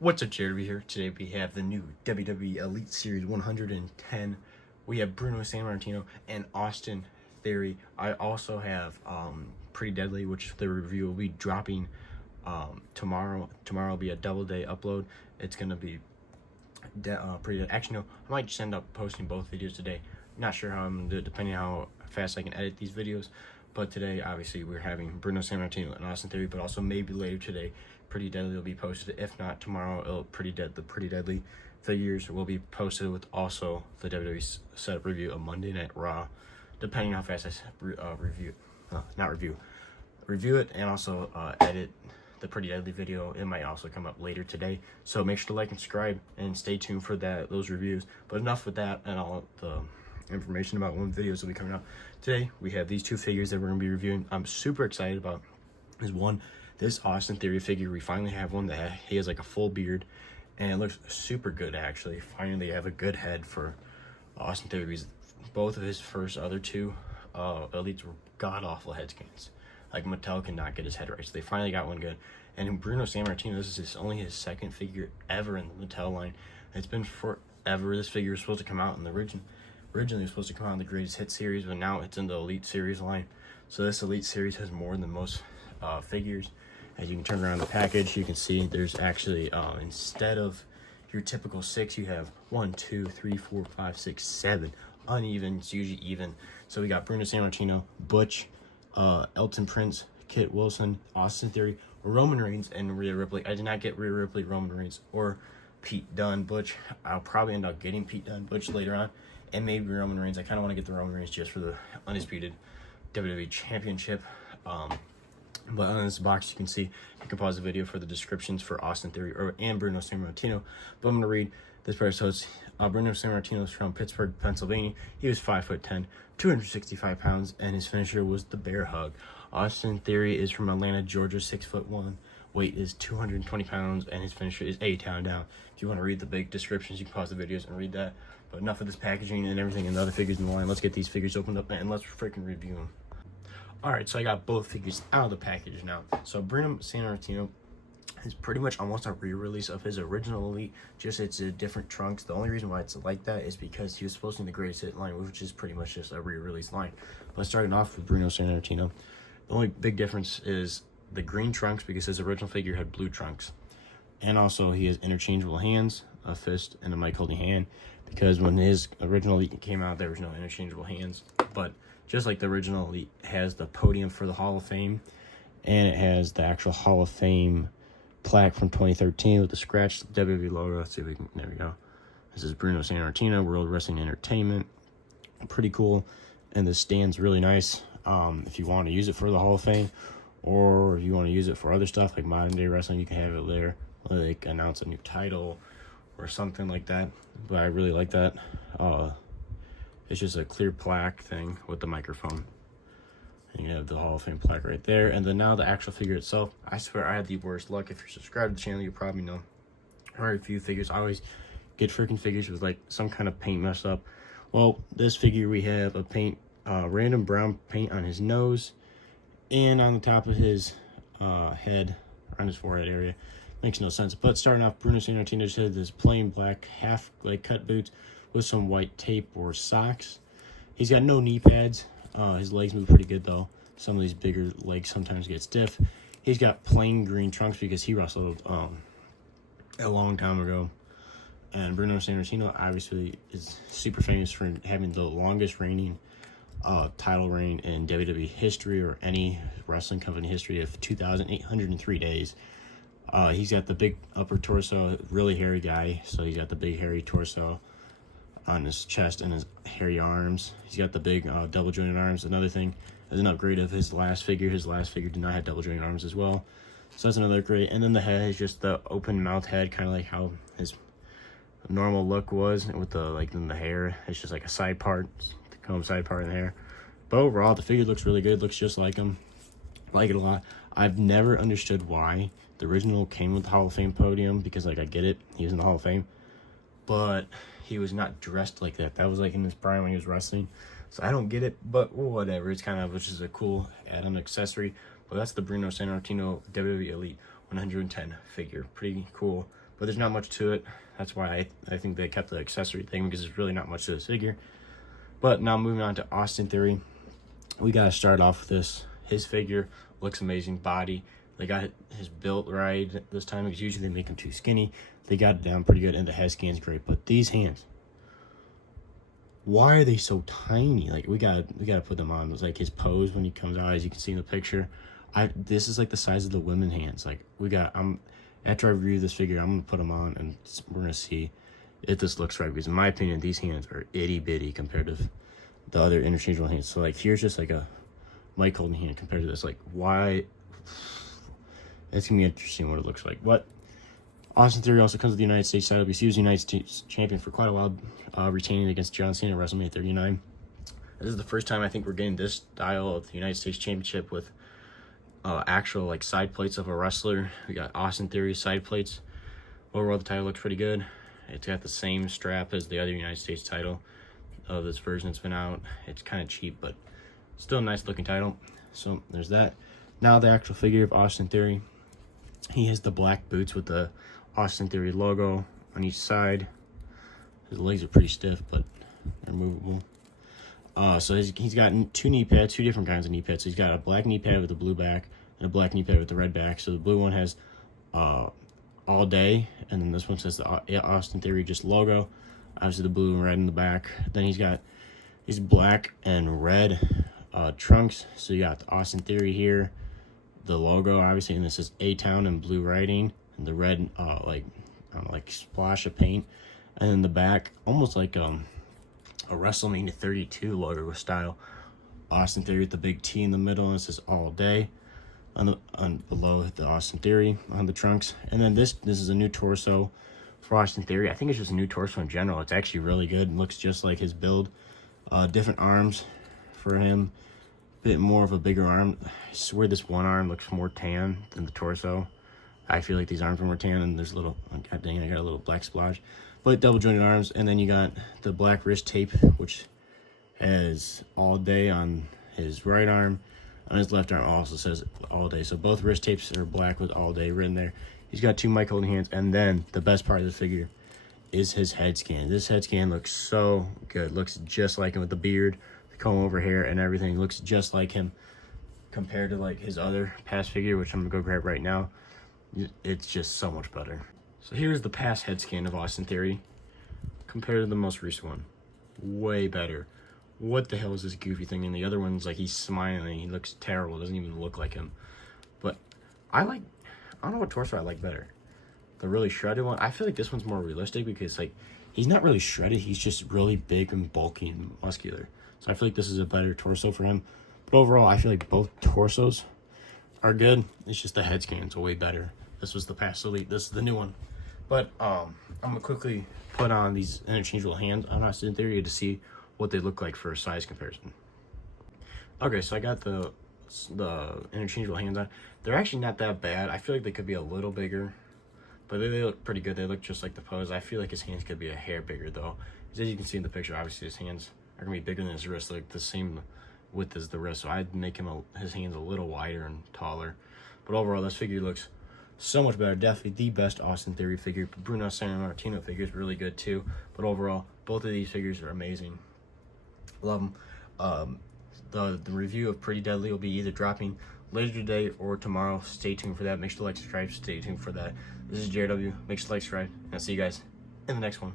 What's up, Jeremy here? Today we have the new WWE Elite Series 110. We have Bruno Sammartino and Austin Theory. I also have Pretty Deadly, which the review will be dropping tomorrow. Tomorrow will be a double day upload. It's gonna be pretty. Actually, no, I might just end up posting both videos today. Not sure how I'm gonna do it, depending on how fast I can edit these videos. But today, obviously, we're having Bruno Sammartino and Austin Theory, but also maybe later today, Pretty Deadly will be posted. If not, tomorrow, the Pretty Deadly figures will be posted with also the WWE setup review of Monday Night Raw, depending on how fast I review it, and also edit the Pretty Deadly video. It might also come up later today, so make sure to like and subscribe and stay tuned for those reviews. But enough with that and all the information about when videos will be coming out. Today we have these two figures that we're going to be reviewing. I'm super excited about is one, this Austin Theory figure. We finally have one that he has like a full beard and it looks super good. Actually, finally have a good head for Austin Theory, because both of his other two elites were god-awful head scans. Like, Mattel cannot get his head right, so they finally got one good. And in Bruno Sammartino, this is only his second figure ever in the Mattel line. It's been forever. This figure was supposed to come out in the originally it was supposed to come out in the Greatest Hits series, but now it's in the Elite Series line. So this Elite Series has more than most figures. As you can turn around the package, you can see there's actually, instead of your typical 6, you have 1, 2, 3, 4, 5, 6, 7 uneven. It's usually even. So we got Bruno Sammartino, Butch, Elton Prince, Kit Wilson, Austin Theory, Roman Reigns, and Rhea Ripley. I did not get Rhea Ripley, Roman Reigns, or Pete Dunne. Butch, I'll probably end up getting Pete Dunne, Butch later on, and maybe Roman Reigns. I kind of want to get the Roman Reigns just for the undisputed WWE Championship. But on this box, you can see, you can pause the video for the descriptions for Austin Theory and Bruno Sammartino. But I'm going to read this part. So it's Bruno Sammartino is from Pittsburgh, Pennsylvania. He was 5'10", 265 pounds, and his finisher was the bear hug. Austin Theory is from Atlanta, Georgia, 6'1", weight is 220 pounds, and his finisher is A-Town Down. If you want to read the big descriptions, you can pause the videos and read that. But enough of this packaging and everything and the other figures in the line. Let's get these figures opened up and let's freaking review them. Alright, so I got both figures out of the package now. So Bruno Sammartino is pretty much almost a re-release of his original Elite, just it's a different trunks. The only reason why it's like that is because he was supposed to be in the Greatest Hit line, which is pretty much just a re-release line. But starting off with Bruno Sammartino, the only big difference is the green trunks, because his original figure had blue trunks. And also he has interchangeable hands, a fist and a mic holding hand, because when his original Elite came out, there was no interchangeable hands. But just like the original Elite has the podium for the Hall of Fame, and it has the actual Hall of Fame plaque from 2013 with the scratched WWE logo. Let's see if we can, there we go. This is Bruno Sammartino, World Wrestling Entertainment. Pretty cool. And the stand's really nice. If you want to use it for the Hall of Fame, or if you want to use it for other stuff like modern day wrestling, you can have it there, like announce a new title or something like that. But I really like that. It's just a clear plaque thing with the microphone. And you have the Hall of Fame plaque right there. And then now the actual figure itself. I swear I had the worst luck. If you're subscribed to the channel, you probably know. Very few figures. I always get freaking figures with like some kind of paint messed up. Well, this figure we have a random brown paint on his nose and on the top of his head, around his forehead area. Makes no sense. But starting off, Bruno Sammartino just had this plain black half like cut boots with some white tape or socks. He's got no knee pads. His legs move pretty good though. Some of these bigger legs sometimes get stiff. He's got plain green trunks because he wrestled a long time ago. And Bruno Sammartino obviously is super famous for having the longest reigning title reign in WWE history, or any wrestling company history, of 2,803 days. He's got the big upper torso, really hairy guy, so he's got the big hairy torso on his chest and his hairy arms. He's got the big double jointed arms. Another thing is an upgrade of his last figure. His last figure did not have double jointed arms as well, so that's another great. And then the head is just the open mouth head, kind of like how his normal look was, with the the hair. It's just like a side part, the comb side part in the hair. But overall, the figure looks really good. Looks just like him. Like it a lot. I've never understood why the original came with the Hall of Fame podium, because like I get it, he was in the Hall of Fame, but he was not dressed like that. That was like in his prime when he was wrestling. So I don't get it, but whatever. It's kind of, which is a cool add-on accessory. But that's the Bruno Sammartino WWE Elite 110 figure. Pretty cool. but there's not much to it. That's why I think they kept the accessory thing, because there's really not much to this figure. But now moving on to Austin Theory, we got to start off with this. His figure looks amazing. Body, they got his built right this time, because usually they make him too skinny. They got it down pretty good, and the head scan's great. But these hands, why are they so tiny? Like, we gotta put them on. It's like his pose when he comes out, as you can see in the picture. This is like the size of the women hands. Like, after I review this figure, I'm gonna put them on, and we're gonna see if this looks right, because in my opinion, these hands are itty bitty compared to the other interchangeable hands. So like, here's just like a mic holding hand compared to this. Like, why? It's gonna be interesting what it looks like. But Austin Theory also comes with the United States title, because he was United States champion for quite a while, retaining against John Cena at WrestleMania 39. This is the first time I think we're getting this style of the United States Championship with actual like side plates of a wrestler. We got Austin Theory side plates. Overall, the title looks pretty good. It's got the same strap as the other United States title of this version that's been out. It's kind of cheap, but still a nice looking title. So there's that. Now the actual figure of Austin Theory. He has the black boots with the Austin Theory logo on each side. His legs are pretty stiff, but they're movable. So he's got two knee pads, two different kinds of knee pads. So he's got a black knee pad with a blue back and a black knee pad with the red back. So the blue one has all day, and then this one says the Austin Theory just logo. Obviously the blue and red in the back. Then he's got these black and red trunks. So you got the Austin Theory here, the logo obviously, and this is A-Town in blue writing, and the red like splash of paint, and then the back almost like a WrestleMania 32 logo style. Austin Theory with the big T in the middle, and it says all day on below the Austin Theory on the trunks. And then this is a new torso for Austin Theory. I think it's just a new torso in general. It's actually really good. It looks just like his build. Different arms for him, bit more of a bigger arm. I swear this one arm looks more tan than the torso. I feel like these arms are more tan, and there's a little, god dang, I got a little black splotch. But double jointed arms, and then you got the black wrist tape, which has all day on his right arm. On his left arm also says all day. So both wrist tapes are black with all day written there. He's got two mic holding hands, and then the best part of the figure is his head scan. This head scan looks so good. Looks just like him with the beard, the comb over hair, and everything. Looks just like him compared to like his other past figure, which I'm gonna go grab right now. It's just so much better. So here's the past head scan of Austin Theory compared to the most recent one. Way better. What the hell is this goofy thing? And the other one's like he's smiling. He looks terrible. It doesn't even look like him. But I don't know what torso I like better. The really shredded one. I feel like this one's more realistic, because like he's not really shredded. He's just really big and bulky and muscular. So I feel like this is a better torso for him. But overall, I feel like both torsos are good. It's just the head scan's way better. This was the past elite. This is the new one. But I'm gonna quickly put on these interchangeable hands on Austin Theory to see what they look like for a size comparison. Okay, so I got the interchangeable hands on. They're actually not that bad. I feel like they could be a little bigger, but they look pretty good. They look just like the pose. I feel like his hands could be a hair bigger though. As you can see in the picture, obviously his hands are gonna be bigger than his wrist, like the same width as the wrist. So I'd make his hands a little wider and taller. But overall, this figure looks so much better. Definitely the best Austin Theory figure. Bruno Sammartino figure is really good too. But overall, both of these figures are amazing. Love them. The review of Pretty Deadly will be either dropping later today or tomorrow. Stay tuned for that. Make sure to like, subscribe. Stay tuned for that. This is JW. Make sure to like, subscribe, and I'll see you guys in the next one.